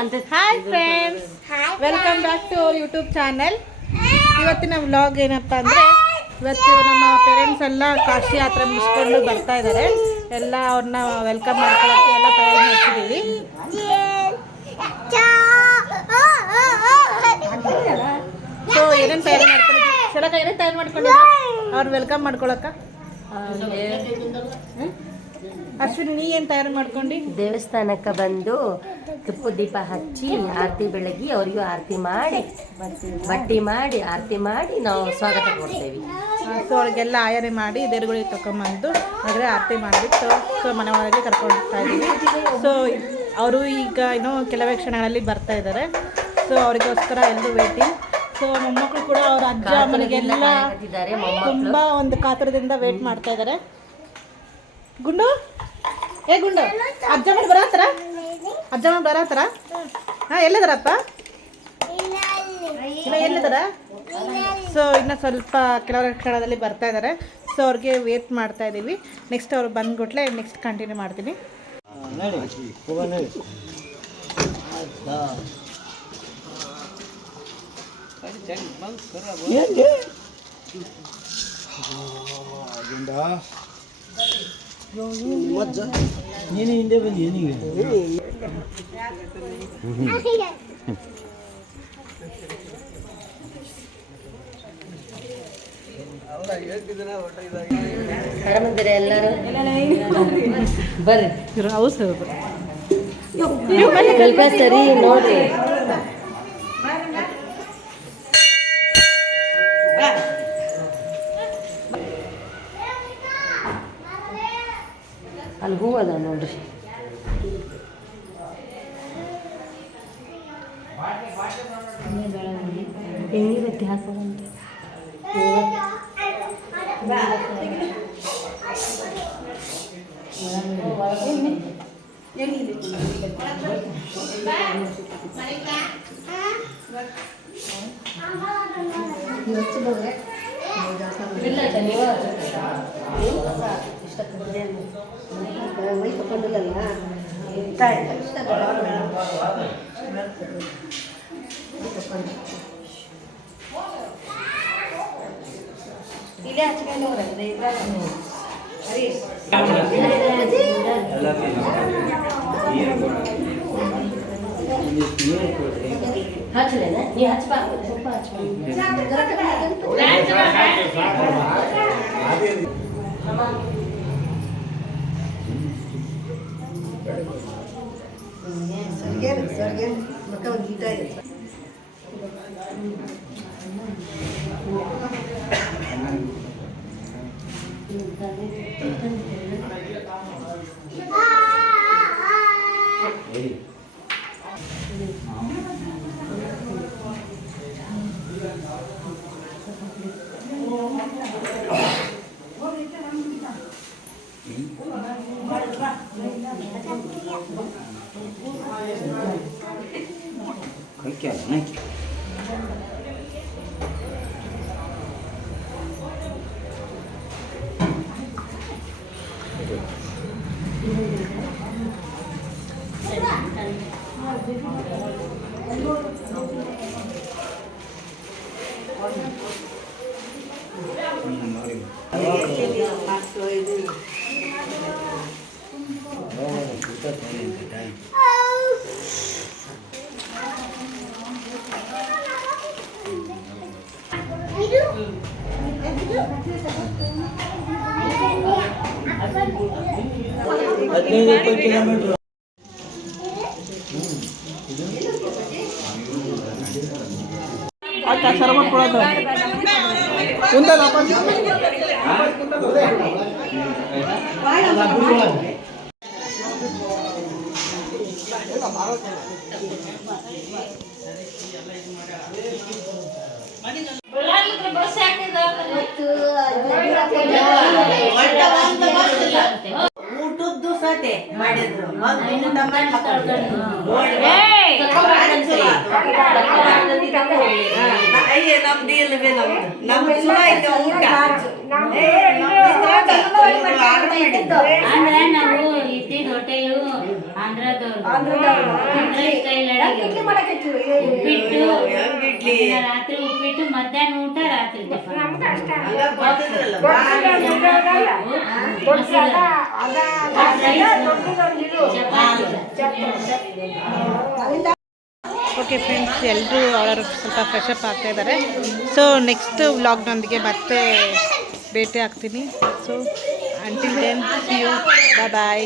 Hi friends, welcome back to our YouTube channel. ಇವತ್ತಿನ vlog ಏನಪ್ಪ ಅಂದರೆ, ಇವತ್ತು ನಮ್ಮ ಪೇರೆಂಟ್ಸ್ ಎಲ್ಲ ಕಾಶಿ ಯಾತ್ರೆ ಮುಗಿಸ್ಕೊಂಡು ಬರ್ತಾ ಇದ್ದಾರೆ. ಎಲ್ಲ ಅವ್ರನ್ನ ವೆಲ್ಕಮ್ ಮಾಡ್ಕೊಳ್ಳೋಕ್ಕೆ ಎಲ್ಲ ತಯಾರಿ ಮಾಡ್ತಿದ್ದೀವಿ. ಸೊ ಏನೇನು ತಯಾರಿ ಮಾಡ್ಕೊಂಡಿದ್ದೀವಿ ಸಲಕ, ಏನೇನು ತಯಾರಿ ಮಾಡ್ಕೊಂಡಿದ್ದೀವಿ ಅವ್ರು ವೆಲ್ಕಮ್ ಮಾಡ್ಕೊಳಕ್ಕ? ಅಶ್ವಿನಿ, ನೀ ಏನು ತಯಾರು ಮಾಡ್ಕೊಂಡು? ದೇವಸ್ಥಾನಕ್ಕೆ ಬಂದು ತುಪ್ಪ ದೀಪ ಹಚ್ಚಿ ಆರತಿ ಬೆಳಗಿ ಅವರಿಗೂ ಆರತಿ ಮಾಡಿ ಬಟ್ಟಿ ಮಾಡಿ ಆರತಿ ಮಾಡಿ ನಾವು ಸ್ವಾಗತ ಕೊಡ್ತೇವೆ. ಸೊ ಅವ್ರಿಗೆಲ್ಲ ಆಯನೆ ಮಾಡಿ ದೇವ್ರುಗಳಿಗೆ ತಗೊಂಬಂದು ಆದರೆ ಆರತಿ ಮಾಡಿಬಿಟ್ಟು ಸೊ ಮನೆ ಒಳಗೆ ಕರ್ಕೊಂಡು ಹೋಗ್ತಾ ಇದ್ದೀವಿ. ಸೊ ಅವರು ಈಗ ಇನ್ನೂ ಕೆಲವೇ ಕ್ಷಣಗಳಲ್ಲಿ ಬರ್ತಾ ಇದ್ದಾರೆ. ಸೊ ಅವರಿಗೋಸ್ಕರ ಎಲ್ಲರೂ ವೇಟಿಂಗ್. ಸೊ ಮೊಮ್ಮಕ್ಕಳು ಕೂಡ ಅವ್ರ ಅಜ್ಜ ಅಮ್ಮನಿಗೆಲ್ಲ ತುಂಬ ಒಂದು ಕಾತರದಿಂದ ವೇಟ್ ಮಾಡ್ತಾ ಇದ್ದಾರೆ. ಗುಂಡು, ಏ ಗುಂಡು, ಅಜ್ಜ ಮಾಡಿ ಬರತ್ತಾರ? ಅಜ್ಜ ಮಾಡಿ ಬರತ್ತಾರ? ಹಾಂ, ಎಲ್ಲಿದಾರಪ್ಪ? ಇಲ್ಲ, ಎಲ್ಲಿದಾರ? ಸೊ ಇನ್ನು ಸ್ವಲ್ಪ ಕೆಲವರ ಕ್ಷಣದಲ್ಲಿ ಬರ್ತಾ ಇದ್ದಾರೆ. ಸೊ ಅವ್ರಿಗೆ ವೇಟ್ ಮಾಡ್ತಾ ಇದ್ದೀವಿ. ನೆಕ್ಸ್ಟ್ ಅವ್ರು ಬಂದ್ಬಿಟ್ಲೆ ನೆಕ್ಸ್ಟ್ ಕಂಟಿನ್ಯೂ ಮಾಡ್ತೀನಿ. ನೀನು ಹಿಂದೆ ಬಂದು ಏನಿಗೆ ಆರಾಮದಿರ ಎಲ್ಲರೂ? ಬರ್ರಿ, ಸ್ವಲ್ಪ ಸರಿ ನೋಡ್ರಿ. ಅಲ್ಲಿ ಹೂ ಅದ ನೋಡ್ರಿ. ಎಣ್ಣೆ ಬತ್ತಿ ಹಾಕೋದಂತೆ. ಮೈ ತಗೊಂಡಿಲ್ಲಲ್ಲ ಇಲ್ಲೇ ಹಚ್ಕೊಂಡು ಹೋಗ್ರೆ ಹಚ್ಚಲೇನ? ನೀ ಹಚ್ಚಬಾ, ಸ್ವಲ್ಪ ಹಚ್ಬಾ. ಸರ್ಗೇನು ಮಕ್ಕ ಒಂದು ಗೀತ ಇದೆ. ಕಿಲೋಮೀಟರ್ ಊಟದ್ದು ಸತೆ ಮಾಡಿದ್ರು. ನಮ್ದು ಇಲ್ಲವೇ ನಮ್ದು ಚಲೋ ಐತೆ ಊಟ. ಅಂದ್ರೆ ನಾವು ಇದ್ದಿದ್ದ ಹೋಟೆಲು ಆಂಧ್ರದವ್ರು. ಉಪ್ಪಿಟ್ಟು ಹೆಂಗ್ ಇಡ್ಲಿ ರಾತ್ರಿ ಉಪ್ಪಿಟ್ಟು ಮಧ್ಯಾಹ್ನ ಊಟ ರಾತ್ರಿ ಟಿಫನ್ ಹಂಗ ಬರ್ತಿದ್ರಲ್ಲ ಓಕೆ ಫ್ರೆಂಡ್ಸ್, ಎಲ್ಲರೂ ಅವರವರು ಸ್ವಲ್ಪ ಫ್ರೆಶ್ ಅಪ್ ಆಗ್ತಾ ಇದ್ದಾರೆ. ಸೊ ನೆಕ್ಸ್ಟ್ ವ್ಲಾಗ್ನೊಂದಿಗೆ ಮತ್ತೆ ಭೇಟಿ ಆಗ್ತೀನಿ. So until then see you, bye bye.